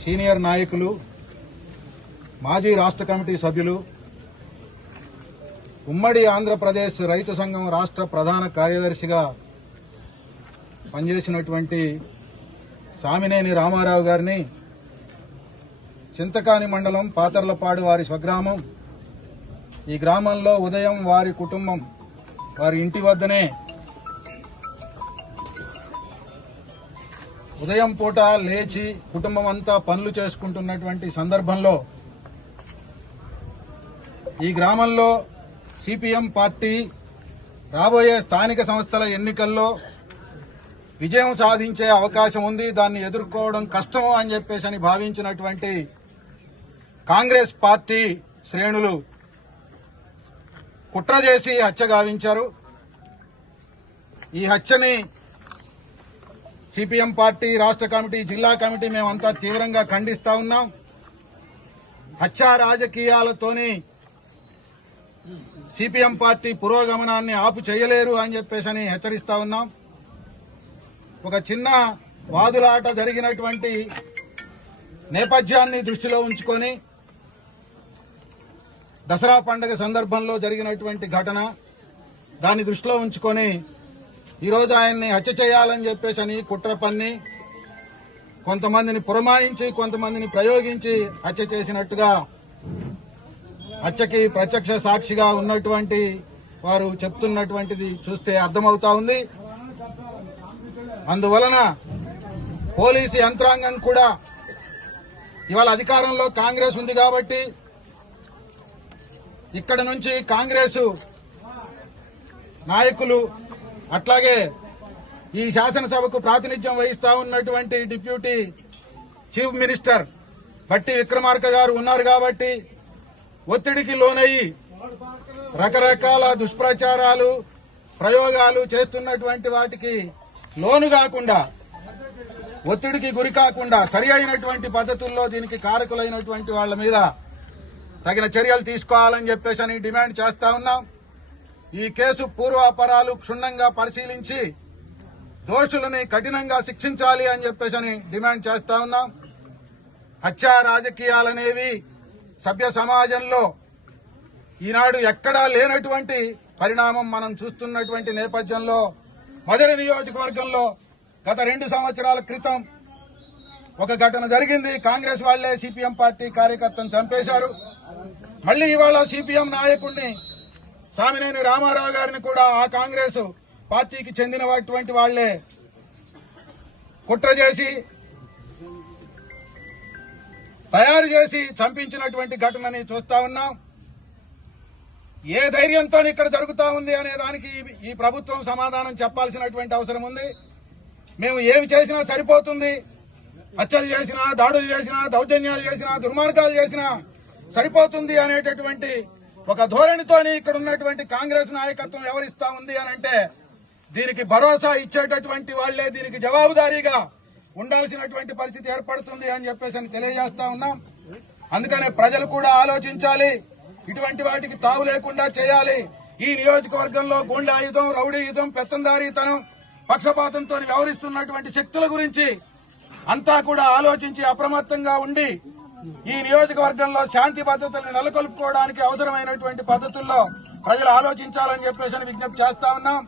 Senior నాయకులు, మాజీ రాష్ట్ర కమిటీ సభ్యులు, ఉమ్మడి ఆంధ్రప్రదేశ్ రైతు సంఘం రాష్ట్ర ప్రధాన కార్యదర్శిగా పనిచేసినటువంటి సామినేని రామారావు గారిని చింతకాని మండలం పాతర్లపాడు వారి స్వగ్రామం. ఈ గ్రామంలో ఉదయం వారి కుటుంబం వారి ఇంటి వద్దనే ఉదయం పూట లేచి కుటుంబం అంతా పనులు చేసుకుంటున్నటువంటి సందర్భంలో ఈ గ్రామంలో సిపిఎం పార్టీ రాబోయే స్థానిక సంస్థల ఎన్నికల్లో విజయం సాధించే అవకాశం ఉంది, దాన్ని ఎదుర్కోవడం కష్టము అని చెప్పేసి భావించినటువంటి కాంగ్రెస్ పార్టీ శ్రేణులు కుట్ర చేసి హత్య గావించారు. ఈ హత్యని సిపిఎం పార్టీ రాష్ట్ర కమిటీ, జిల్లా కమిటీ మేమంతా తీవ్రంగా ఖండిస్తా ఉన్నాం. హత్యా రాజకీయాలతోని సిపిఎం పార్టీ పురోగమనాన్ని ఆపు చేయలేరు అని చెప్పేసి హెచ్చరిస్తా ఉన్నాం. ఒక చిన్న వాదులాట జరిగినటువంటి నేపథ్యాన్ని దృష్టిలో ఉంచుకొని దసరా పండుగ సందర్భంలో జరిగినటువంటి ఘటన దాన్ని దృష్టిలో ఉంచుకొని ఈరోజు ఆయన్ని హత్య చేయాలని చెప్పేసి కుట్ర పన్ని కొంతమందిని పురమాయించి కొంతమందిని ప్రయోగించి హత్య చేసినట్టుగా హత్యకి ప్రత్యక్ష సాక్షిగా ఉన్నటువంటి వారు చెప్తున్నటువంటిది చూస్తే అర్థమవుతా ఉంది. అందువలన పోలీసు యంత్రాంగం కూడా ఇవాళ అధికారంలో కాంగ్రెస్ ఉంది కాబట్టి ఇక్కడ నుంచి కాంగ్రెస్ నాయకులు అట్లాగే ఈ శాసనసభకు ప్రాతినిధ్యం వహిస్తా ఉన్నటువంటి డిప్యూటీ చీఫ్ మినిస్టర్ బట్టి విక్రమార్క గారు ఉన్నారు కాబట్టి ఒత్తిడికి లోనయ్యి రకరకాల దుష్ప్రచారాలు ప్రయోగాలు చేస్తున్నటువంటి వాటికి లోను కాకుండా, ఒత్తిడికి గురి కాకుండా సరి అయినటువంటి పద్ధతుల్లో దీనికి కారకులైనటువంటి వాళ్ల మీద తగిన చర్యలు తీసుకోవాలని చెప్పేసి డిమాండ్ చేస్తా ఉన్నాం. ఈ కేసు పూర్వాపరాలు క్షుణ్ణంగా పరిశీలించి దోషులని కఠినంగా శిక్షించాలి అని చెప్పేసి డిమాండ్ చేస్తా ఉన్నాం. హత్యా రాజకీయాలనేవి సభ్య సమాజంలో ఈనాడు ఎక్కడా లేనటువంటి పరిణామం మనం చూస్తున్నటువంటి నేపథ్యంలో మధుర నియోజకవర్గంలో గత 2 సంవత్సరాల క్రితం ఒక ఘటన జరిగింది. కాంగ్రెస్ వాళ్లే సిపిఎం పార్టీ కార్యకర్తను చంపేశారు. మళ్లీ ఇవాళ సిపిఎం నాయకుడిని సామినేని రామారావు గారిని కూడా ఆ కాంగ్రెస్ పార్టీకి చెందినటువంటి వాళ్లే కుట్ర చేసి తయారు చేసి చంపించినటువంటి ఘటనని చూస్తా ఉన్నాం. ఏ ధైర్యంతో ఇక్కడ జరుగుతా ఉంది అనే దానికి ఈ ప్రభుత్వం సమాధానం చెప్పాల్సినటువంటి అవసరం ఉంది. మేము ఏమి చేసినా సరిపోతుంది, హత్యలు చేసినా, దాడులు చేసినా, దౌర్జన్యాలు చేసినా, దుర్మార్గాలు చేసినా సరిపోతుంది అనేటటువంటి ఒక ధోరణితోని ఇక్కడ ఉన్నటువంటి కాంగ్రెస్ నాయకత్వం వ్యవహరిస్తా ఉంది అనంటే దీనికి భరోసా ఇచ్చేటటువంటి వాళ్లే దీనికి జవాబుదారీగా ఉండాల్సినటువంటి పరిస్థితి ఏర్పడుతుంది అని చెప్పేసి తెలియజేస్తా ఉన్నాం. అందుకనే ప్రజలు కూడా ఆలోచించాలి, ఇటువంటి వాటికి తావు లేకుండా చేయాలి. ఈ నియోజకవర్గంలో గూండాయుధం, రౌడీయుధం, పెత్తందారీతనం, పక్షపాతంతో వ్యవహరిస్తున్నటువంటి శక్తుల గురించి అంతా కూడా ఆలోచించి అప్రమత్తంగా ఉండి ఈ నియోజకవర్గంలో శాంతి భద్రతలను నెలకొల్పుకోవడానికి అవసరమైనటువంటి పద్ధతుల్లో ప్రజలు ఆలోచించాలని చెప్పేసి విజ్ఞప్తి చేస్తా ఉన్నాం.